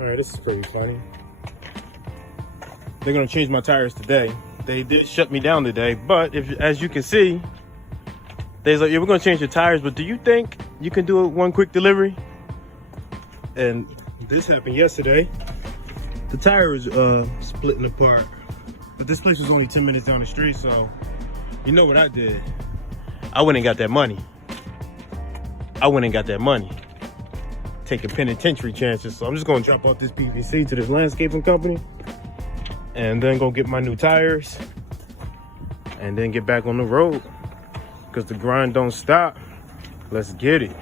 All right, this is pretty funny. They're gonna change my tires today. They did shut me down today, but as you can see, they're like, yeah, we're gonna change your tires, but do you think you can do one quick delivery? And this happened yesterday. The tire was splitting apart, but this place was only 10 minutes down the street, so you know what I did? I went and got that money. Taking penitentiary chances, so I'm just gonna drop off this PVC to this landscaping company and then go get my new tires and then get back on the road because the grind don't stop. Let's get it.